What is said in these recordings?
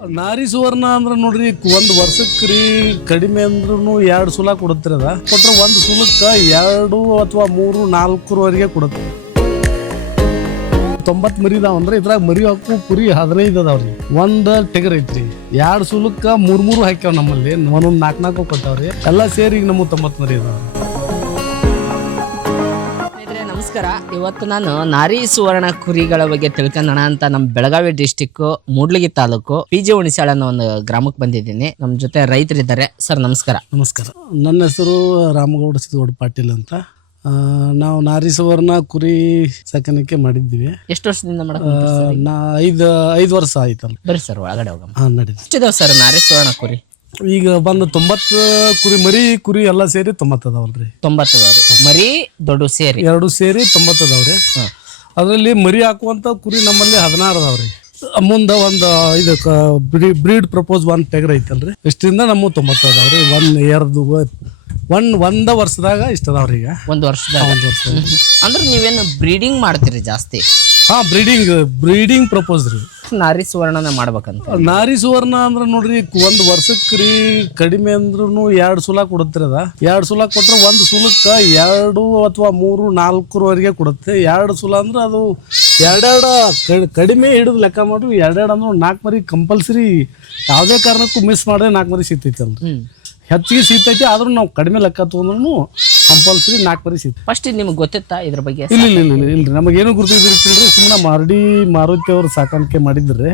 ನಾರಿ ಸುವರ್ಣ ಅಂದ್ರೆ ನೋಡ್ರಿ ಒಂದು ವರ್ಷಕ್ಕೆ ರೀ ಕಡಿಮೆ ಅಂದ್ರೂ ಎರಡು ಸುಲ ಕೊಡುತ್ತೆ ಅದ. ಕೊಟ್ರೆ ಒಂದು ಸುಲಕ್ಕ ಎರಡು ಅಥವಾ ಮೂರು ನಾಲ್ಕರವರೆಗೆ ಕೊಡುತ್ತೆ. ತೊಂಬತ್ತು ಮರಿ ಇದಾವ ಅಂದ್ರೆ ಇದ್ರಾಗ ಮರಿ ಹಾಕು ಕುರಿ ಹದಿನೈದು ಅದಾವ್ರಿ ಒಂದು ಟೆಗರ್ ಐತ್ರಿ. ಎರಡು ಸುಲಕ್ಕ ಮೂರು ಮೂರು ಹಾಕ್ಯಾವ ನಮ್ಮಲ್ಲಿ. ಒಂದೊಂದು ನಾಲ್ಕು ನಾಲ್ಕು ಕೊಟ್ಟಾವ್ರಿ ಎಲ್ಲ ಸೇರಿ ಈಗ ನಮಗೆ ತೊಂಬತ್ತು ಮರಿ ಇದಾವ ಸ್ನೇಹಿತರೆ ನಮಸ್ಕಾರ. ಇವತ್ತು ನಾನು ನಾರಿ ಸುವರ್ಣ ಕುರಿಗಳ ಬಗ್ಗೆ ತಿಳ್ಕೊಂಡೋಣ ಅಂತ ನಮ್ಮ Belagavi district Mudalgi taluk P G Hunashyal ಅನ್ನೋ ಒಂದು ಗ್ರಾಮಕ್ಕೆ ಬಂದಿದ್ದೀನಿ. ನಮ್ಮ ಜೊತೆ ರೈತರಿದ್ದಾರೆ. ಸರ್ ನಮಸ್ಕಾರ. ನಮಸ್ಕಾರ. ನನ್ನ ಹೆಸರು ರಾಮಗೌಡ ಸಿದ್ದಗೌಡ ಪಾಟೀಲ್ ಅಂತ. ಆ, ನಾವು ನಾರಿ ಸುವರ್ಣ ಕುರಿ ಸಾಕಾಣಿಕೆ ಮಾಡಿದ್ದೀವಿ. ಎಷ್ಟು ವರ್ಷದಿಂದ ಮಾಡಕ್ ನಾ ಐದು ಐದು ವರ್ಷ ಆಯ್ತಲ್ಲ. ಬರೀ ಸರ್ ಒಳಗಡೆ ಹೋಗಮ್ಮ. ಹಾಂ ನಡೀತು ಎಷ್ಟಿದಾವ್ ಸರ್ ನಾರಿ ಸುವರ್ಣ ಕುರಿ? ಈಗ ಬಂದು ತೊಂಬತ್ತು ಕುರಿ ಮರಿ ಕುರಿ ಎಲ್ಲ ಸೇರಿ ತೊಂಬತ್ತು ಅದಾವಲ್ರಿ? ತೊಂಬತ್ತು ಅದಾವ್ರಿ ಮರಿ ದೊಡ್ಡ ಸೇರಿ. ಎರಡು ಸೇರಿ ತೊಂಬತ್ತು ಅದಾವ್ರಿ. ಅದರಲ್ಲಿ ಮರಿ ಹಾಕುವಂತ ಕುರಿ ನಮ್ಮಲ್ಲಿ ಹದಿನಾರು ಅದಾವ್ರಿ. ಮುಂದೆ ಒಂದು ಇದು ಬ್ರೀಡ್ ಪ್ರಪೋಸ್ ಒಂದು ತೆಗ್ರ ಐತಲ್ರಿ. ಇಷ್ಟರಿಂದ ನಮ್ಮ ತೊಂಬತ್ತು ಅದಾವ್ರಿ. ಒನ್ ಇಯರ್ದು ಒನ್ ಒಂದ ವರ್ಷದಾಗ ಇಷ್ಟ ಅದಾವ್ರಿ ಈಗ. ಒಂದು ವರ್ಷದಾಗ. ಒಂದು ವರ್ಷ ಅಂದ್ರೆ ನೀವೇನು ಬ್ರೀಡಿಂಗ್ ಮಾಡ್ತೀರಿ ಜಾಸ್ತಿ? ಹಾ ಬ್ರೀಡಿಂಗ್ ಬ್ರೀಡಿಂಗ್ ಪ್ರಪೋಸ್ ರೀ. ನಾರಿ ಸುವರ್ಣನ ಮಾಡ್ಬೇಕಂತ ನಾರಿ ಸುವರ್ಣ ಅಂದ್ರೆ ನೋಡ್ರಿ ಒಂದ್ ವರ್ಷಕ್ಕೆ ರೀ ಕಡಿಮೆ ಅಂದ್ರೂ ಎರಡು ಸುಲ ಕೊಡುತ್ತೆ ಅದ. ಎರಡು ಸುಲ ಕೊಟ್ರೆ ಒಂದು ಸುಲಕ್ಕ ಎರಡು ಅಥವಾ ಮೂರು ನಾಲ್ಕರವರೆಗೆ ಕೊಡುತ್ತೆ. ಎರಡು ಸುಲ ಅಂದ್ರೆ ಅದು ಎರಡೆರಡು ಕಡಿಮೆ ಹಿಡಿದು ಲೆಕ್ಕ ಮಾಡ್ರಿ ಎರಡೆರಡು ಅಂದ್ರೆ ನಾಲ್ಕು ಮರಿ ಕಂಪಲ್ಸರಿ ಯಾವುದೇ ಕಾರಣಕ್ಕೂ ಮಿಸ್ ಮಾಡಿದ್ರೆ ನಾಲ್ಕು ಮರಿ ಸಿಗ್ತೈತೆ ಅಲ್ರಿ. ಹೆಚ್ಚಿಗೆ ಸಿಗ್ತೈತಿ ಆದ್ರೂ ನಾವು ಕಡಿಮೆ ಲೆಕ್ಕ ತೊಗೊಂಡ್ರು ಕಂಪಲ್ಸರಿ ನಾಲ್ಕು ಪರಿ ಸಿಗ್ತದೆ ಫಸ್ಟ್ ನಿಮ್ಗೆ ಗೊತ್ತಿತ್ತಾ ಇದ್ರ ಬಗ್ಗೆ? ಇಲ್ಲ ಇಲ್ಲ ಇಲ್ಲ ಇಲ್ಲ ಇಲ್ರಿ ನಮಗೇನು ಗುರುತಿದ್ರಿಲ್ರಿ ಸುಮ್ಮನೆ ಮಾರಡಿ ಮಾರುತಿ ಅವ್ರ ಸಾಕಾಣಿಕೆ ಮಾಡಿದ್ರಿ.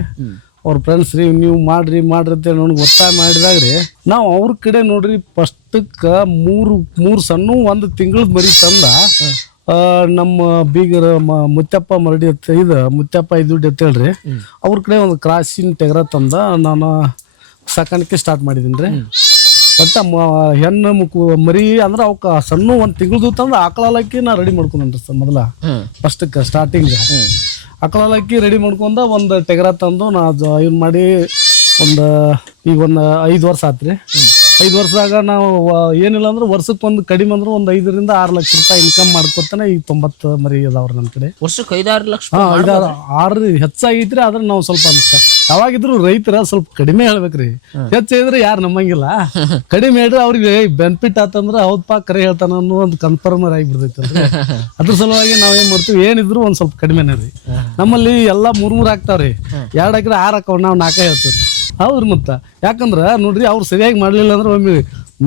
ಅವ್ರ ಫ್ರೆಂಡ್ಸ್ ರೀ ನೀವು ಮಾಡ್ರಿ ಮಾಡ್ರಿ ಅಂತ ನನಗೆ ಒತ್ತಾಯ ಮಾಡಿದಾಗ ರೀ ನಾವು ಅವ್ರ ಕಡೆ ನೋಡ್ರಿ ಫಸ್ಟಕ್ಕೆ ಮೂರು ಮೂರು ಸಣ್ಣ ಒಂದು ತಿಂಗಳದ ಮರಿ ತಂದ. ನಮ್ಮ ಬೀಗರ ಮ- ಮುತ್ತಪ್ಪ ಮರಡಿ ಅಂತ ಇದು ಮುತ್ತಪ್ಪ ಇದು ಅಂತ ಹೇಳ್ರಿ. ಅವ್ರ ಕಡೆ ಒಂದು ಕ್ರಾಸಿನ ಟೆಗರ ತಂದ ನಾನು ಸಾಕಾಣಿಕೆ ಸ್ಟಾರ್ಟ್ ಮಾಡಿದ್ದೀನಿ ರೀ ಒಟ್ಟ ಮ- ಹೆಣ್ಣು ಮುಕ್ಕು ಮರಿ ಅಂದ್ರೆ ಅವಕ್ಕ ಸಣ್ಣ ಒಂದು ತಿಂಗಳದು ತಂದು ಆಕಳಲಕ್ಕಿ ನಾ ರೆಡಿ ಮಾಡ್ಕೊಂಡ್ರಿ ಸರ್ ಮೊದಲ. ಫಸ್ಟ್ ಫಸ್ಟಕ್ಕೆ ಸ್ಟಾರ್ಟಿಂಗ್ ಆಕಳಲಕ್ಕಿ ರೆಡಿ ಮಾಡ್ಕೊಂಡ ಒಂದು ಟೆಗರ ತಂದು ನಾ ಇವ್ನು ಮಾಡಿ ಒಂದು ಈಗ ಒಂದು ಐದು ವರ್ಷ ಆತ್ರಿ. ಐದು ವರ್ಷದಾಗ ನಾವು ಏನಿಲ್ಲ ಅಂದ್ರೆ ವರ್ಷಕ್ಕೆ ಒಂದು ಕಡಿಮೆ ಅಂದ್ರೆ ಒಂದು ಐದರಿಂದ ಆರು ಲಕ್ಷ ರೂಪಾಯಿ ಇನ್ಕಮ್ ಮಾಡ್ಕೊತಾನೆ ಈ ತೊಂಬತ್ತು ಮರಿ ಅದಾವ್ರ ನಮ್ಮ ಕಡೆ. ವರ್ಷಕ್ಕೆ ಐದಾರು ಲಕ್ಷ ಹಾ ಐದಾರು ಆರು ಹೆಚ್ಚಾಗಿದ್ರೆ ಆದ್ರೆ ನಾವು ಸ್ವಲ್ಪ ಅನ್ಸ್ತ ಯಾವಾಗಿದ್ರು ರೈತರ ಸ್ವಲ್ಪ ಕಡಿಮೆ ಹೇಳ್ಬೇಕ್ರಿ. ಹೆಚ್ಚಿದ್ರೆ ಯಾರು ನಂಬಂಗಿಲ್ಲ. ಕಡಿಮೆ ಹೇಳ್ರಿ ಅವ್ರಿಗೆ ಬೆನಿಫಿಟ್ ಆತಂದ್ರೆ ಹೌದಪ್ಪ ಕರೆ ಹೇಳ್ತಾನ ಅನ್ನೋ ಒಂದು ಕನ್ಫರ್ಮರ್ ಬಿಡ್ತೈತೆ ಅದ್ರ ಸಲುವಾಗಿ ನಾವೇನ್ ಮಾಡ್ತೀವಿ ಏನಿದ್ರು ಒಂದ್ ಸ್ವಲ್ಪ ಕಡಿಮೆನೇ ರೀ. ನಮ್ಮಲ್ಲಿ ಎಲ್ಲಾ ಮೂರ್ ಮೂರ್ ಹಾಕ್ತಾವ್ರಿ. ಎರಡ್ ಎಕರೆ ಆರ್ ಹಾಕವ್ ನಾವ್ ನಾಲ್ಕ ಹೇಳ್ತೀವಿ ಹೌದ್ರಿ ಮತ್ತ. ಯಾಕಂದ್ರ ನೋಡ್ರಿ ಅವ್ರು ಸರಿಯಾಗಿ ಮಾಡ್ಲಿಲ್ಲ ಅಂದ್ರೆ ಒಮ್ಮೆ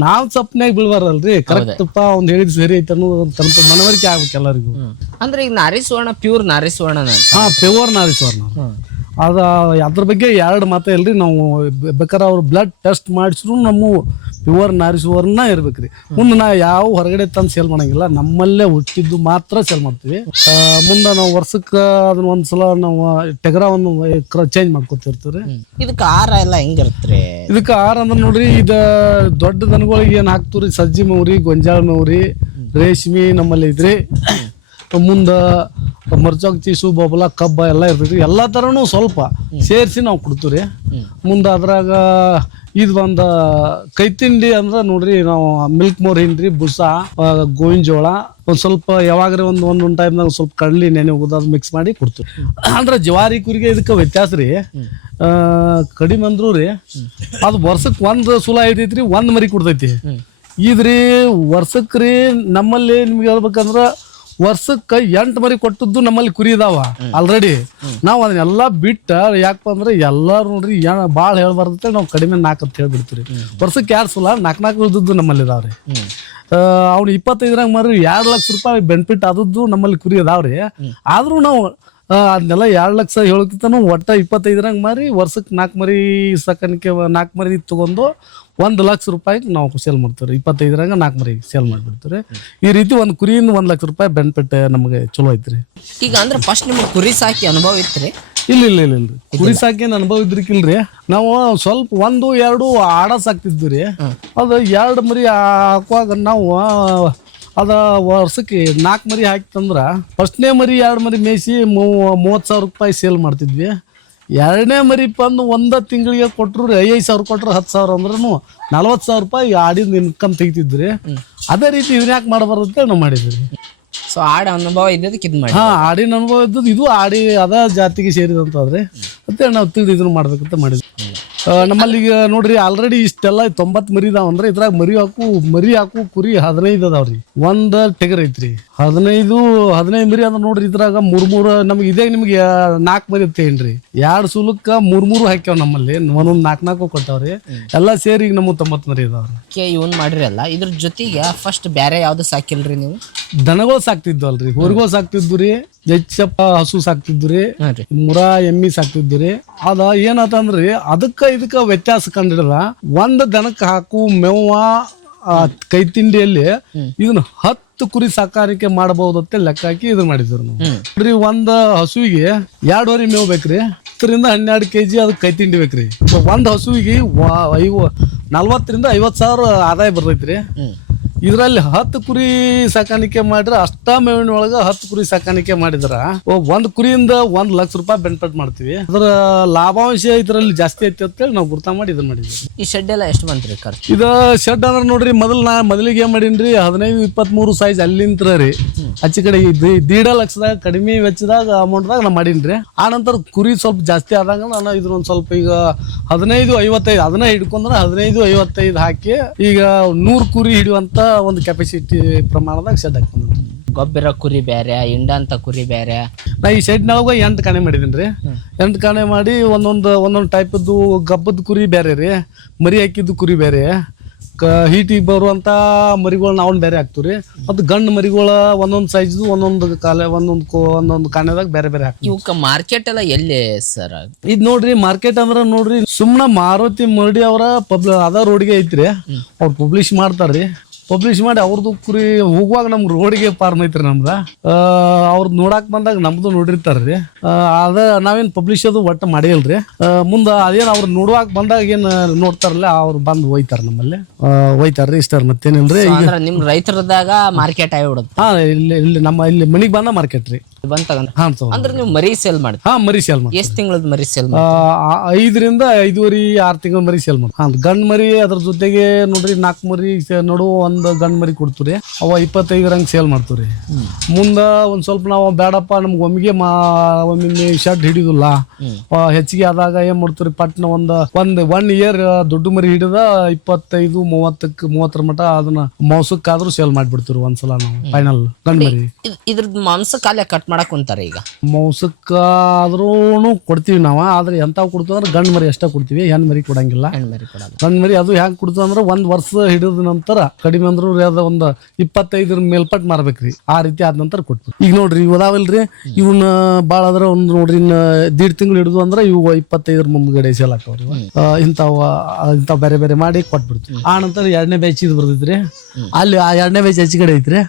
ನಾವ್ ಸಪ್ನ್ಯಾಗ ಬೀಳ್ಬಾರಲ್ರಿ ಕರೆಕ್ಟ್ಪ ಅವ್ನ್ ಹೇಳಿದ್ ಸರಿ ಐತೆ ಅನ್ನೋದು ಮನವರಿಕೆ ಆಗ್ಬೇಕು ಎಲ್ಲರಿಗೂ. ಅಂದ್ರೆ ಈಗ ನಾರಿ ಸುವರ್ಣ ಪ್ಯೂರ್ ನಾರಿ ಸುವರ್ಣ ಹಾ ಪ್ಯೂರ್ ನಾರಿ ಸ್ವರ್ಣ ಅದ ಅದ್ರ ಬಗ್ಗೆ ಎರಡು ಮಾತೇ ಇಲ್ರಿ. ನಾವು ಬೇಕಾದ್ರೆ ಅವ್ರು ಬ್ಲಡ್ ಟೆಸ್ಟ್ ಮಾಡಿಸಿದ್ರು ನಮ್ಮ ಪ್ಯೂರ್ ನಾರಿಸುವರ್ನ ಇರ್ಬೇಕ್ರಿ. ಮುಂದೆ ನಾ ಯಾವ ಹೊರಗಡೆ ತಂದು ಸೇಲ್ ಮಾಡಂಗಿಲ್ಲ. ನಮ್ಮಲ್ಲೇ ಹುಟ್ಟಿದ್ದು ಮಾತ್ರ ಸೇಲ್ ಮಾಡ್ತೀವಿ. ಮುಂದೆ ನಾವು ವರ್ಷಕ್ಕೆ ಅದನ್ನ ಒಂದ್ಸಲ ನಾವು ಟೆಗರ ಒಂದು ಚೇಂಜ್ ಮಾಡ್ಕೊತಿರ್ತೀವಿ ಇದಕ್ಕೆ ಆರ ಎಲ್ಲ ಹೆಂಗಿರುತ್ತೆ ಇದಕ್ಕೆ ಆರ ಅಂದ್ರೆ ನೋಡ್ರಿ ಇದ ದೊಡ್ಡ ದನಗಳಿಗೆ ಏನ್ ಹಾಕ್ತೀವ್ರಿ? ಸಜ್ಜಿ ಮೌರಿ ಗೊಂಜಾಳ ಮೌರಿ ರೇಷ್ಮಿ ನಮ್ಮಲ್ಲಿ ಐತ್ರಿ. ಮುಂದ ತೀಸು ಬಬಲ ಕಬ್ಬ ಎಲ್ಲ ಇರ್ತೈತಿ. ಎಲ್ಲ ತರನು ಸ್ವಲ್ಪ ಸೇರಿಸಿ ನಾವು ಕೊಡ್ತೀವಿ ರೀ ಮುಂದೆ ಅದ್ರಾಗ ಇದು ಒಂದ ಕೈ ತಿಂಡಿ ಅಂದ್ರೆ ನೋಡ್ರಿ ನಾವು ಮಿಲ್ಕ್ ಮೋರ್ ಹಿಂಡ್ರಿ ಬುಸ ಗೋವಿನ ಜೋಳ. ಒಂದು ಸ್ವಲ್ಪ ಯಾವಾಗ್ರಿ ಒಂದು ಒಂದು ಟೈಮ್ನಾಗ ಸ್ವಲ್ಪ ಕಡ್ಲಿ ನೆನೆ ಹೋಗೋದು ಮಿಕ್ಸ್ ಮಾಡಿ ಕೊಡ್ತೀವಿ. ಅಂದ್ರೆ ಜವಾರಿ ಕುರಿಗೆ ಇದಕ್ಕೆ ವ್ಯತ್ಯಾಸ ರೀ. ಕಡಿಮೆ ಅಂದ್ರು ರೀ. ಅದು ವರ್ಷಕ್ಕೆ ಒಂದು ಸುಲ ಐತೈತ್ರಿ ಒಂದು ಮರಿ ಕೊಡ್ತೈತಿ. ಇದ್ರಿ ವರ್ಷಕ್ಕೆ ರೀ ನಮ್ಮಲ್ಲಿ ನಿಮ್ಗೆ ಹೇಳ್ಬೇಕಂದ್ರ ವರ್ಷಕ್ಕೆ ಎಂಟು ಮರಿ ಕೊಟ್ಟದ್ದು ನಮ್ಮಲ್ಲಿ ಕುರಿ ಇದಾವ ಆಲ್ರೆಡಿ ನಾವು ಅದನ್ನೆಲ್ಲ ಬಿಟ್ಟ ಯಾಕಪ್ಪ ಅಂದ್ರೆ ಎಲ್ಲಾರು ನೋಡ್ರಿ ಏನ್ ಭಾಳ ಹೇಳ್ಬಾರ್ದಂತ ನಾವು ಕಡಿಮೆ ನಾಲ್ಕು ಅಂತ ಹೇಳ್ಬಿಡ್ತೀವಿ ವರ್ಷಕ್ಕೆ ಎರಡು ಸಲ ನಾಲ್ಕು ನಾಲ್ಕು ಉಳಿದದ್ದು ನಮ್ಮಲ್ಲಿ ಇದಾವ್ರಿ. ಅವ್ನು ಇಪ್ಪತ್ತೈದ್ರಾಗ ಮರಿ ಎರಡು ಲಕ್ಷ ರೂಪಾಯಿ ಬೆನಿಫಿಟ್ ಆದದ್ದು ನಮ್ಮಲ್ಲಿ ಕುರಿ ಅದಾವ್ರಿ ಆದ್ರೂ ನಾವು ಅದನ್ನೆಲ್ಲ ಎರಡು ಲಕ್ಷ ಹೇಳಕ್ಕಿಂತನೂ ಒಟ್ಟ ಇಪ್ಪತ್ತೈದರಂಗೆ ಮಾರಿ ವರ್ಷಕ್ಕೆ ನಾಲ್ಕು ಮರಿ ಸಾಕಾಣಿಕೆ ನಾಲ್ಕು ಮರಿ ತೊಗೊಂಡು ಒಂದು ಲಕ್ಷ ರೂಪಾಯಿಗೆ ನಾವು ಸೇಲ್ ಮಾಡ್ತೀವಿ ಇಪ್ಪತ್ತೈದರಂಗೆ ನಾಲ್ಕು ಮರಿ ಸೇಲ್ ಮಾಡಿಬಿಡ್ತೀವಿ ಈ ರೀತಿ ಒಂದು ಕುರಿಯಿಂದ ಒಂದು ಲಕ್ಷ ರೂಪಾಯಿ ಬೆನಿಫಿಟ್ ನಮಗೆ ಚಲೋ ಐತ್ರಿ. ಈಗ ಅಂದ್ರೆ ಫಸ್ಟ್ ನಿಮ್ಗೆ ಕುರಿ ಸಾಕಿ ಅನುಭವ ಇತ್ರಿ? ಇಲ್ಲ ಇಲ್ಲ ಇಲ್ಲ ಇಲ್ರಿ ಕುರಿ ಸಾಕೇನು ಅನುಭವ ಇದ್ರಿಕಿಲ್ರಿ. ನಾವು ಸ್ವಲ್ಪ ಒಂದು ಎರಡು ಆಡ ಸಾಕ್ತಿದ್ವಿ ರೀ. ಅದು ಎರಡು ಮರಿ ಹಾಕುವಾಗ ನಾವು ಅದ ವರ್ಷಕ್ಕೆ ನಾಲ್ಕು ಮರಿ ಹಾಕಿತಂದ್ರೆ ಫಸ್ಟ್ನೇ ಮರಿ ಎರಡು ಮರಿ ಮೇಯಿಸಿ ಮೂವತ್ತು ಸಾವಿರ ರೂಪಾಯಿ ಸೇಲ್ ಮಾಡ್ತಿದ್ವಿ. ಎರಡನೇ ಮರಿ ಬಂದು ಒಂದು ತಿಂಗಳಿಗೆ ಕೊಟ್ಟರು ಐದು ಸಾವಿರ ಕೊಟ್ಟರು ಹತ್ತು ಸಾವಿರ ಅಂದ್ರೂ ನಲ್ವತ್ತು ಸಾವಿರ ರೂಪಾಯಿ ಆಡಿದ ಇನ್ಕಮ್ ತೆಗಿತಿದ್ರಿ ಅದೇ ರೀತಿ ಇವ್ನ ಯಾಕೆ ಮಾಡಬಾರ್ದು ಅಂತ ನಾವು ಮಾಡಿದ್ವಿ ಸೊ ಆಡ ಅನುಭವ ಇದ್ದದಕ್ಕೆ ಇದು ಮಾಡಿ ಹಾಂ ಆಡಿನ ಅನುಭವ ಇದ್ದದ್ದು ಇದು ಆಡಿ ಅದ ಜಾತಿಗೆ ಸೇರಿದಂತಾದ್ರೆ. ಮತ್ತೆ ನಾವು ತಿಳಿದು ಇದನ್ನು ಮಾಡ್ಬೇಕಂತ ಮಾಡಿದ್ವಿ. ನಮ್ಮಲ್ಲಿ ಈಗ ನೋಡ್ರಿ ಆಲ್ರೆಡಿ ಇಷ್ಟೆಲ್ಲ ತೊಂಬತ್ ಮರಿ ಇದಾವ ಅಂದ್ರೆ ಇದ್ರಾಗ ಮರಿ ಹಾಕು ಮರಿ ಹಾಕು ಕುರಿ ಹದಿನೈದು ಅದಾವ್ರಿ ಒಂದ್ ಟೆಗರ್ ಐತ್ರಿ. ಹದಿನೈದು ಹದಿನೈದು ಮರಿ ಅದ ನೋಡ್ರಿ ಇದ್ರಾಗ ಮೂರ್ ಮೂರ್ ನಮ್ಗೆ ಇದೇ ನಿಮ್ಗೆ ನಾಲ್ಕ್ ಮರಿ ಇರ್ತೇನ್ರಿ ಎರಡ್ ಸುಲಕ್ಕ ಮೂರ್ ಮೂರು ಹಾಕ್ಯಾವ ನಮ್ಮಲ್ಲಿ ಒಂದೊಂದ್ ನಾಲ್ಕ್ ನಾಲ್ಕು ಕೊಟ್ಟಾವ್ರಿ ಎಲ್ಲಾ ಸೇರಿ ಈಗ ನಮ್ಗೆ ತೊಂಬತ್ ಮರಿ ಇದಾವ್ರಿ ಕೆ ಇವನ್ ಮಾಡಿರಲ್ಲ ಇದ್ರ ಜೊತೆಗೆ ಫಸ್ಟ್ ಬೇರೆ ಯಾವ್ದು ಸಾಕಿಲ್ರಿ ನೀವು? ದನಗಳು ಸಾಕ್ತಿದ್ವಲ್ರಿ ಸಾಕ್ತಿದ್ವು ರೀ ಹೆಚ್ಚಪ್ಪ ಹಸು ಸಾಕ್ತಿದ್ವು ರೀ ಮುರ ಎಮ್ಮಿ ಸಾಕ್ತಿದ್ವಿ ರೀ. ಅದ ಏನಾತಂದ್ರಿ ಅದಕ್ಕ ಇದಕ್ಕ ವ್ಯತ್ಯಾಸ ಕಂಡಿಡಲ್ಲ ಒಂದ್ ದನಕ್ಕೆ ಹಾಕು ಮೇವ ಕೈ ತಿಂಡಿಯಲ್ಲಿ ಇದನ್ನ ಹತ್ತು ಕುರಿ ಸಾಕಾಣಿಕೆ ಅಂತ ಲೆಕ್ಕ ಹಾಕಿ ಇದನ್ನ ಮಾಡಿದ್ರು ನಾವು. ನೋಡ್ರಿ ಒಂದ್ ಹಸುವಿಗೆ ಎರಡುವರೆ ಮೇವು ಬೇಕ್ರಿ ಹತ್ತರಿಂದ ಹನ್ನೆರಡು ಕೆಜಿ ಅದಕ್ಕೆ ಕೈ ತಿಂಡಿ ಬೇಕ್ರಿ. ಒಂದ್ ಹಸುವಿಗೆ ನಲ್ವತ್ತರಿಂದ ಐವತ್ ಸಾವಿರ ಆದಾಯ ಬರ್ತೈತ್ರಿ. ಇದರಲ್ಲಿ ಹತ್ತು ಕುರಿ ಸಾಕಾಣಿಕೆ ಮಾಡಿದ್ರೆ ಅಷ್ಟ ಒಳಗ ಹತ್ತು ಕುರಿ ಸಾಕಾಣಿಕೆ ಮಾಡಿದ್ರ ಒಂದ್ ಕುರಿಯಿಂದ ಒಂದ್ ಲಕ್ಷ ರೂಪಾಯಿ ಬೆನಿಫಿಟ್ ಮಾಡ್ತೀವಿ. ಅದರ ಲಾಭಾಂಶ ಇದರಲ್ಲಿ ಜಾಸ್ತಿ ಐತಿ ಅಂತೇಳಿ ನಾವು ಗುರುತಾ ಮಾಡಿ ಇದನ್ನ ಮಾಡಿದ್ವಿ. ಈ ಶೆಡ್ ಎಲ್ಲ ಎಷ್ಟು ಬಂತ್ರಿ ಖರ್ಚು? ಇದ ಶೆಡ್ ಅಂದ್ರೆ ನೋಡ್ರಿ ಮೊದಲ್ ನಾ ಮೊದಲಿಗೆ ಏನ್ ಮಾಡೀನ್ರಿ ಹದಿನೈದು ಇಪ್ಪತ್ತ್ ಮೂರು ಸೈಜ್ ಅಲ್ಲಿಂತ್ರ ರೀ. ಆಚೆ ಕಡೆ ದೀಡ ಲಕ್ಷದಾಗ ಕಡಿಮೆ ವೆಚ್ಚದಾಗ ಅಮೌಂಟ್ದಾಗ ನಾ ಮಾಡೀನ್ರಿ. ಆ ನಂತರ ಕುರಿ ಸ್ವಲ್ಪ ಜಾಸ್ತಿ ಆದಾಗ ನಾನು ಇದ್ರ ಒಂದ್ ಸ್ವಲ್ಪ ಈಗ ಹದಿನೈದು ಐವತ್ತೈದು ಅದನ್ನ ಹಿಡ್ಕೊಂಡ್ರೆ ಹದಿನೈದು ಐವತ್ತೈದು ಹಾಕಿ ಈಗ ನೂರು ಕುರಿ ಹಿಡಿಯುವಂತ ಒಂದು ಕೆಪಾಸಿಟಿ ಪ್ರಮಾಣದಾಗ ಶೆಡ್ ಹಾಕೊಂಡ್ರಿ ಗೊಬ್ಬರ ಕುರಿ ಬೇರೆ ಇಂಡಂತ ಕುರಿ ಬೇರೆ ನಾ ಈ ಶೆಡ್ನೊಳಗ ಎಂಟು ಕಾಣೆ ಮಾಡಿದ್ದೀನಿ ರೀ. ಎಂಟು ಕಣೆ ಮಾಡಿ ಒಂದೊಂದು ಒಂದೊಂದು ಟೈಪದ್ದು ಗಬ್ಬದ ಕುರಿ ಬೇರೆ ರೀ. ಮರಿ ಹಾಕಿದ್ದು ಕುರಿ ಬೇರೆ ಕ ಹೀಟಿಗೆ ಬರುವಂಥ ಮರಿಗಳನ್ನ ನಾವು ಬೇರೆ ಹಾಕ್ತೀವಿ ರೀ. ಮತ್ತು ಗಂಡು ಮರಿಗಳ ಒಂದೊಂದು ಸೈಜ್ದು ಒಂದೊಂದು ಕಾಲ ಒಂದೊಂದು ಕೋ ಒಂದೊಂದು ಕಾಣೆದಾಗ ಬೇರೆ ಬೇರೆ ಹಾಕ್ತೀವಿ. ಇವಕ್ಕ ಮಾರ್ಕೆಟ್ ಎಲ್ಲ ಎಲ್ಲಿ ಸರ್? ಇದು ನೋಡ್ರಿ ಮಾರ್ಕೆಟ್ ಅಂದ್ರೆ ನೋಡ್ರಿ ಸುಮ್ಮನೆ ಮಾರುತಿ ಮರಡಿ ಅವರ ಪಬ್ಲ ಅದ ರೋಡ್ಗೆ ಐತ್ರಿ. ಅವ್ರು ಪಬ್ಲಿಷ್ ಮಾಡ್ತಾರ್ರಿ. ಪಬ್ಲಿಷ್ ಮಾಡಿ ಅವ್ರದ್ದು ಕುರಿ ಹೋಗುವಾಗ ನಮ್ ರೋಡ್ಗೆ ಫಾರ್ಮ್ ಐತ್ರಿ ನಮ್ದ. ಅವ್ರದ್ದು ನೋಡಾಕ್ ಬಂದಾಗ ನಮ್ದು ನೋಡಿರ್ತಾರ್ರಿ ಅದ ನಾವೇನ್ ಪಬ್ಲಿಷ್ ಅದು ಒಟ್ಟು ಮಾಡಿಲ್ರಿ. ಮುಂದ ಅದೇನು ಅವ್ರು ನೋಡುವಾಗ ಬಂದಾಗ ಏನ್ ನೋಡ್ತಾರಲ್ಲ ಅವ್ರು ಬಂದು ಹೋಯ್ತಾರ ನಮ್ಮಲ್ಲಿ. ಹೋಯ್ತಾರ್ರಿ ಇಷ್ಟಾರ ಮತ್ತೇನಿಲ್ರಿ ನಿಮ್ ರೈತರದಾಗ ಮಾರ್ಕೆಟ್ ಆಗಿ ಹಾ ಇಲ್ಲಿ ಇಲ್ಲಿ ನಮ್ಮ ಇಲ್ಲಿ ಮನಿಗ್ ಬಂದ ಮಾರ್ಕೆಟ್ ರೀ. ಬಂತಂದ್ರ? ಹಾ ತಗೋ. ಅಂದ್ರೆ ನೀವು ಮರಿ ಸೇಲ್ ಮಾಡ್ತೀವಿ ಹಾ ಮರಿ ಸೇಲ್ ಮಾಡಿ ಎಷ್ಟು ತಿಂಗಳದ ಮರಿ ಸೇಲ್ ಆ, ಆ- ಐದರಿಂದ ಐದುವರಿ ಆರ್ ತಿಂಗಳ ಮರಿ ಸೇಲ್ ಮಾಡಿ ಹಾಂ ಗಂಡ್ ಮರಿ ಅದ್ರ ಜೊತೆಗೆ ನೋಡ್ರಿ ನಾಲ್ಕು ಮರಿ ಸೇ- ನಡುವ ಒಂದು ಗಂಡ್ ಮರಿ ಕೊಡ್ತೀರಿ ಅವ ಇಪ್ಪತ್ತೈದರಂಗೆ ಸೇಲ್ ಮಾಡ್ತೀವ್ರಿ. ಮುಂದೆ ಒಂದು ಸ್ವಲ್ಪ ನಾವು ಬೇಡಪ್ಪ ನಮ್ಗೆ ಒಮ್ಮಿಗೆ ಮಾ ಒಮ್ಮೆ ಶರ್ಟ್ ಹಿಡಿದಿಲ್ಲ ಹೆಚ್ಚಿಗೆ ಆದಾಗ ಏನ್ ಮಾಡ್ತೀರಿ ಪಟ್ನ ಒಂದು ಒಂದು ಒನ್ ಇಯರ್ ದೊಡ್ಡ ಮರಿ ಹಿಡಿದ ಇಪ್ಪತ್ತೈದು ಮೂವತ್ತಕ್ಕೆ ಮೂವತ್ತರ ಮಟ ಅದನ್ನ ಮೌಸಕ್ಕಾದ್ರೂ ಸೇಲ್ ಮಾಡಿಬಿಡ್ತೀವಿ ಒಂದ್ಸಲ ನಾವು ಫೈನಲ್ ಗಂಡ್ ಮರಿ. ಇದ್ರದ್ದು ಮಾಂಸ ಕಾಲ ಕಟ್ ಮಾಡಕ್ ಕುಂತಾರ ಈಗ. ಮೌಸಕ್ಕಾದ್ರೂ ಕೊಡ್ತೀವಿ ನಾವು ಆದ್ರೆ ಎಂತಾವ್ ಕೊಡ್ತೀವಿ ಅಂದ್ರೆ ಗಂಡ್ ಮರಿ ಅಷ್ಟೇ ಕೊಡ್ತೀವಿ ಹೆಣ್ ಮರಿ ಕೊಡಂಗಿಲ್ಲ. ಹೆಣ್ಮರಿ ಕೊಡಲ್ಲ. ಗಂಡ್ ಮರಿ ಅದು ಹೆಂಗ್ ಕೊಡ್ತೀವಿ ಅಂದ್ರೆ ಒಂದ್ ವರ್ಷ ಹಿಡಿದ ನಂತರ ಕಡಿಮೆ ಅಂದ್ರೂ ಅದ ಒಂದ್ ಇಪ್ಪತ್ತೈದರ ಮೇಲ್ಪಟ್ ಮಾರ್ಬೇಕ್ರಿ ಆ ರೀತಿ ಆದ ನಂತರ ಕೊಟ್ಬಿಟ್ಟು ಈಗ ನೋಡ್ರಿ ಇವ್ ಅದಾವಲ್ರಿ ಇವನ್ನ ಬಾಳ ಅದ್ರ ಒಂದ್ ನೋಡ್ರಿ ಇನ್ನ ದೀಡ್ ತಿಂಗಳು ಹಿಡಿದು ಅಂದ್ರೆ ಇವು ಇಪ್ಪತ್ತೈದರ ಮುಂದ್ಗಡೆ ಸೇಲ್ ಹಾಕವ್ರಿ ಇಂಥವ ಇಂಥವ್ ಬೇರೆ ಬೇರೆ ಮಾಡಿ ಕೊಟ್ಬಿಡ್ತೀವಿ. ಆ ನಂತರ ಎರಡನೇ ಬ್ಯಾಚ್ ಇದು ಬರ್ತೈತ್ರಿ. ಅಲ್ಲಿ ಆ ಎರಡನೇ ಬ್ಯಾಚ್ ಹೆಚ್ಚು ಕಡೆ ಐತ್ರಿ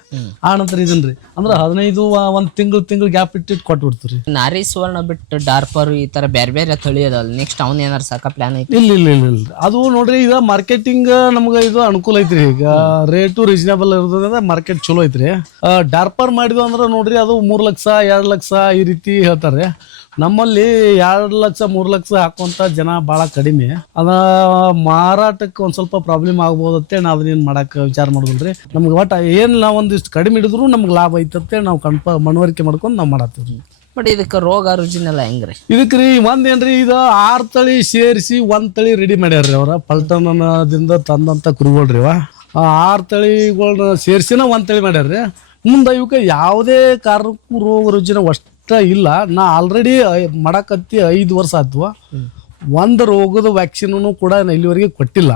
ಆ ನಂತರ ಇದನ್ರಿ ಅಂದ್ರೆ ಹದಿನೈದು ಒಂದ್ ತಿಂಗಳು ತಿಂಗಳು ಗ್ಯಾಪ್ ಇಟ್ಟಿಟ್ಟು ಕೊಟ್ಬಿಡ್ತೀವಿ ನಾರಿ ಸುವರ್ಣ ಬಿಟ್ಟು ಡಾರ್ಪರ್ ಈ ತರ ಬೇರೆ ಬೇರೆ ತಳಿ ಅದಾವಲ್ಲ ನೆಕ್ಸ್ಟ್ ಅವ್ನ ಏನಾರ ಸಾಕ ಪ್ಲಾನ್ ಐತಿ? ಇಲ್ಲ ಇಲ್ಲ ಇಲ್ಲ ಇಲ್ಲ. ಅದು ನೋಡ್ರಿ ಈಗ ಮಾರ್ಕೆಟಿಂಗ್ ನಮ್ಗೆ ಇದು ಅನುಕೂಲ ಐತ್ರಿ. ಈಗ ರೇಟು ರೀಸನೇಬಲ್ ಇರೋದ್ರಿಂದ ಮಾರ್ಕೆಟ್ ಚಲೋ ಐತ್ರಿ. ಡಾರ್ಪರ್ ಮಾಡಿದ್ವಿ ಅಂದ್ರೆ ನೋಡ್ರಿ ಅದು ಮೂರು ಲಕ್ಷ ಎರಡು ಲಕ್ಷ ಈ ರೀತಿ ಹೇಳ್ತಾರೆ. ನಮ್ಮಲ್ಲಿ ಎರಡು ಲಕ್ಷ ಮೂರು ಲಕ್ಷ ಹಾಕುವಂತ ಜನ ಬಹಳ ಕಡಿಮೆ. ಅದ ಮಾರಾಟಕ್ಕೆ ಒಂದ್ ಸ್ವಲ್ಪ ಪ್ರಾಬ್ಲಮ್ ಆಗ್ಬೋದಂತೆ ನಾವ್ ಏನ್ ಮಾಡಕ್ ವಿಚಾರ ಮಾಡುದಿಲ್ರಿ. ನಮ್ಗೆ ಒಟ್ಟ ಏನ್ ನಾವ್ ಒಂದಿಷ್ಟು ಕಡಿಮೆ ಹಿಡಿದ್ರು ನಮ್ಗೆ ಲಾಭ ಐತತ್ತೆ ನಾವು ಮನವರಿಕೆ ಮಾಡ್ಕೊಂಡು ನಾವು ಮಾಡತ್ತೀವಿ ಬಟ್ ಇದಕ್ಕೆ ರೋಗ ರುಜಿನೆಲ್ಲ ಹೆಂಗ್ರಿ? ಇದಕ್ಕೆ ರೀ ಏನ್ರಿ ಇದು ಆರ್ ತಳಿ ಸೇರಿಸಿ ಒಂದ್ ತಳಿ ರೆಡಿ ಮಾಡ್ಯಾರ್ರಿ ಅವ್ರ. ಪಲ್ಟನದಿಂದ ತಂದಂತ ಕುರಿಗಳ್ರಿ ಇವ. ಆ ಆರ್ ತಳಿಗಳನ್ನ ಸೇರಿಸಿನ ಒಂದ್ ತಳಿ ಮಾಡ್ಯಾರ್ರಿ. ಮುಂದೆ ಇವಕ್ಕೆ ಯಾವುದೇ ಕಾರಣಕ್ಕೂ ರೋಗ ರುಜಿನ ಅಷ್ಟ ಇಲ್ಲ. ನಾ ಆಲ್ರೆಡಿ ಮಾಡಕತ್ತಿ ಐದು ವರ್ಷ ಆಯ್ತು. ಒಂದು ರೋಗದ ವ್ಯಾಕ್ಸಿನ್ ಕೂಡ ಇಲ್ಲಿವರೆಗೆ ಕೊಟ್ಟಿಲ್ಲ.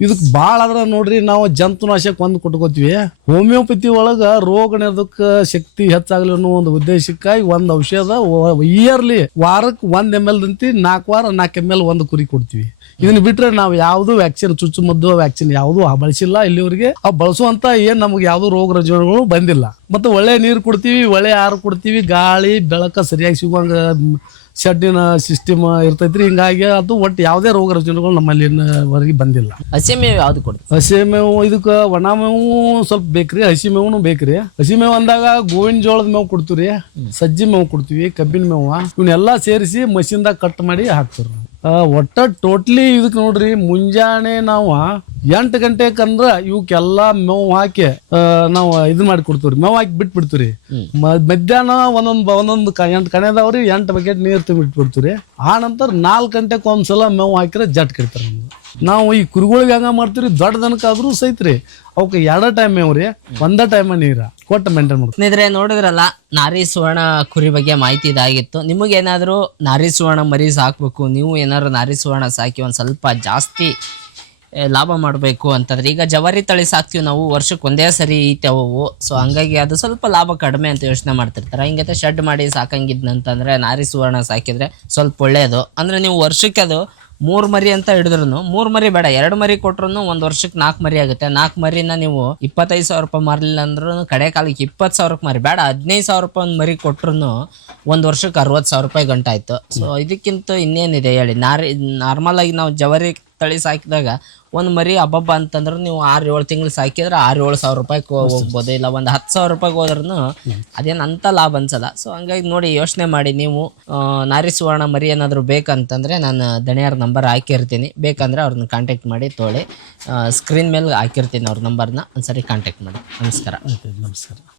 ಇದಕ್ಕೆ ಭಾಳ ಆದ್ರೆ ನೋಡ್ರಿ, ನಾವು ಜಂತುನಾಶಕ ಒಂದು ಕೊಟ್ಕೋತೀವಿ. ಹೋಮಿಯೋಪತಿ ಒಳಗೆ ರೋಗ ನಿರೋಧಕ ಶಕ್ತಿ ಹೆಚ್ಚಾಗಲಿ ಅನ್ನೋ ಒಂದು ಉದ್ದೇಶಕ್ಕಾಗಿ ಒಂದು ಔಷಧ ಇಯರ್ಲಿ ವಾರಕ್ಕೆ ಒಂದು ಎಂ ಎಲ್ ದಂತಿ ನಾಲ್ಕು ವಾರ ನಾಲ್ಕು ಎಂ ಎಲ್ ಒಂದು ಕುರಿ ಕೊಡ್ತೀವಿ. ಇದನ್ನ ಬಿಟ್ರೆ ನಾವು ಯಾವುದು ವ್ಯಾಕ್ಸಿನ್ ಚುಚ್ಚುಮದ್ದು ವ್ಯಾಕ್ಸಿನ್ ಯಾವ್ದು ಬಳಸಿಲ್ಲ ಇಲ್ಲಿವರೆಗೆ. ಆ ಬಳಸುವಂತ ಏನ್ ನಮ್ಗೆ ಯಾವ್ದು ರೋಗ ರುಜಿನಗಳು ಬಂದಿಲ್ಲ. ಮತ್ತೆ ಒಳ್ಳೆ ನೀರು ಕೊಡ್ತೀವಿ ಒಳ್ಳೆ ಆರು ಕೊಡ್ತೀವಿ ಗಾಳಿ ಬೆಳಕ ಸರಿಯಾಗಿ ಸಿಗುವಂಗ ಶೆಡ್ಡಿನ ಸಿಸ್ಟಮ್ ಇರ್ತೈತ್ರಿ. ಹಿಂಗಾಗಿ ಅದು ಒಟ್ಟು ಯಾವುದೇ ರೋಗ ರುಜಿನಗಳು ನಮ್ಮಲ್ಲಿ ವರೆಗೆ ಬಂದಿಲ್ಲ. ಹಸಿ ಮೇವು ಯಾವ್ದು ಕೊಡ್ತೀವಿ ಹಸಿ ಮೇವು ಇದಕ್ಕೆ ಒಣ ಮೇವು ಸ್ವಲ್ಪ ಬೇಕ್ರಿ ಹಸಿ ಮೇವು ಬೇಕ್ರಿ. ಹಸಿ ಮೇವು ಅಂದಾಗ ಗೋವಿನ ಜೋಳದ ಮೇವು ಕೊಡ್ತೀವಿ ಸಜ್ಜಿ ಮೇವು ಕೊಡ್ತೀವಿ ಕಬ್ಬಿನ ಮೇವು. ಇವನ್ನೆಲ್ಲ ಸೇರಿಸಿ ಮಷಿನ್ದಾಗ ಕಟ್ ಮಾಡಿ ಹಾಕ್ತೀವಿ ಆ, ಒಟ್ಟ ಟೋಟ್ಲಿ ಇದಕ್ಕೆ ನೋಡ್ರಿ ಮುಂಜಾನೆ ನಾವು ಎಂಟು ಗಂಟೆಕಂದ್ರ ಇವಕ್ಕೆಲ್ಲ ಮೇವು ಹಾಕಿ ನಾವು ಇದು ಮಾಡಿ ಕೊಡ್ತೀವ್ರಿ. ಮೇವು ಹಾಕಿ ಬಿಟ್ಟು ಬಿಡ್ತೀವ್ರಿ ಮ- ಮಧ್ಯಾಹ್ನ ಒಂದೊಂದು ಒಂದೊಂದು ಎಂಟು ಕಣೆದವ್ರಿ ಎಂಟು ಬಕೆಟ್ ನೀರು ತುಂಬಿಟ್ಟು ಬಿಡ್ತೀವ್ರಿ ಆ ನಂತರ ನಾಲ್ಕು ಗಂಟೆಗೆ ಒಂದ್ಸಲ ಮೇವು ಹಾಕಿದ್ರೆ ಜಟ್ ಕಡಿತಾರೆ ನಮ್ಗೆ ನಾವು ಈ ಕುರಿಗಳಿಗೆ ಹಂಗ ಮಾಡ್ತೀವಿ ದೊಡ್ಡ ದನಕ್ಕಾದ್ರೂ ಸೈತ್ರಿ ಅವಕ್ಕೆ ಎರಡ ಟೈಮ್ ಅವ್ರಿ, ಒಂದ ಟೈಮ್ ನೀರ. ಕೊಟ್ಟು ಮೇಂಟೈನ್ ಮಾಡ್ತೀವಿ ನೋಡಿದ್ರಲ್ಲ, ನಾರಿ ಸುವರ್ಣ ಕುರಿ ಬಗ್ಗೆ ಮಾಹಿತಿ ಇದಾಗಿತ್ತು. ನಿಮಗೇನಾದರೂ ನಾರಿ ಸುವರ್ಣ ಮರಿ ಸಾಕ್ಬೇಕು, ನೀವು ಏನಾದ್ರು ನಾರಿ ಸುವರ್ಣ ಸಾಕಿ ಒಂದು ಸ್ವಲ್ಪ ಜಾಸ್ತಿ ಲಾಭ ಮಾಡಬೇಕು ಅಂತಂದ್ರೆ, ಈಗ ಜವಾರಿ ತಳಿ ಸಾಕ್ತೀವಿ ನಾವು, ವರ್ಷಕ್ಕೆ ಒಂದೇ ಸರಿ ಈತವು ಸೊ ಹಂಗಾಗಿ ಅದು ಸ್ವಲ್ಪ ಲಾಭ ಕಡಿಮೆ ಅಂತ ಯೋಚನೆ ಮಾಡ್ತಿರ್ತಾರೆ. ಹಿಂಗೆ ಶೆಡ್ ಮಾಡಿ ಸಾಕಂಗಿದ್ನಂತಂದ್ರೆ, ನಾರಿ ಸುವರ್ಣ ಸಾಕಿದ್ರೆ ಸ್ವಲ್ಪ ಒಳ್ಳೆಯದು ಅಂದ್ರೆ ನೀವು ವರ್ಷಕ್ಕೆ ಅದು ಮೂರ್ ಮರಿ ಅಂತ ಹಿಡಿದ್ರು ಮೂರ್ ಮರಿ ಬೇಡ ಎರಡು ಮರಿ ಕೊಟ್ರು ಒಂದ್ ವರ್ಷಕ್ಕೆ ನಾಲ್ಕು ಮರಿ ಆಗುತ್ತೆ. ನಾಲ್ಕು ಮರಿನ ನೀವು ಇಪ್ಪತ್ತೈದು ಸಾವಿರ ರೂಪಾಯಿ ಮಾರಲಿಲ್ಲ ಅಂದ್ರೂ ಕಡೆ ಕಾಲಕ್ಕೆ ಇಪ್ಪತ್ತು ಸಾವಿರಕ್ಕೆ ಮರಿ. ಬೇಡ ಹದಿನೈದು ಸಾವಿರ ರೂಪಾಯಿ ಒಂದು ಮರಿ ಕೊಟ್ರು ಒಂದ್ ವರ್ಷಕ್ಕೆ ಅರವತ್ತು ಸಾವಿರ ರೂಪಾಯಿ ಗಂಟಾಯ್ತು ಸೊ ಇದಕ್ಕಿಂತ ಇನ್ನೇನಿದೆ ಹೇಳಿ? ನಾರಿ ನಾರ್ಮಲ್ ಆಗಿ ನಾವು ಜವರಿ ತಳಿ ಸಾಕಿದಾಗ ಒಂದು ಮರಿ ಹಬ್ಬಬ್ಬ ಅಂತಂದ್ರೆ ನೀವು ಆರು ಏಳು ತಿಂಗಳು ಸಾಕಿದ್ರೆ ಆರು ಏಳು ಸಾವಿರ ರೂಪಾಯಿ ಹೋಗ್ಬೋದು. ಇಲ್ಲ ಒಂದು ಹತ್ತು ಸಾವಿರ ರೂಪಾಯಿಗೆ ಹೋದ್ರೂ ಅದೇನು ಅಂತ ಲಾಭ ಅನ್ಸಲ್ಲ. ಸೊ ಹಂಗಾಗಿ ನೋಡಿ ಯೋಚನೆ ಮಾಡಿ ನೀವು ನಾರಿ ಸುವರ್ಣ ಮರಿ ಏನಾದರೂ ಬೇಕಂತಂದರೆ ನಾನು ದಣಿಯಾರ ನಂಬರ್ ಹಾಕಿರ್ತೀನಿ. ಬೇಕಂದ್ರೆ ಅವ್ರನ್ನ ಕಾಂಟ್ಯಾಕ್ಟ್ ಮಾಡಿ ತೊಗೊಳ್ಳಿ ಸ್ಕ್ರೀನ್ ಮೇಲೆ ಹಾಕಿರ್ತೀನಿ ಅವ್ರ ನಂಬರ್ನ. ಒಂದ್ಸರಿ ಕಾಂಟ್ಯಾಕ್ಟ್ ಮಾಡಿ. ನಮಸ್ಕಾರ. ನಮಸ್ಕಾರ.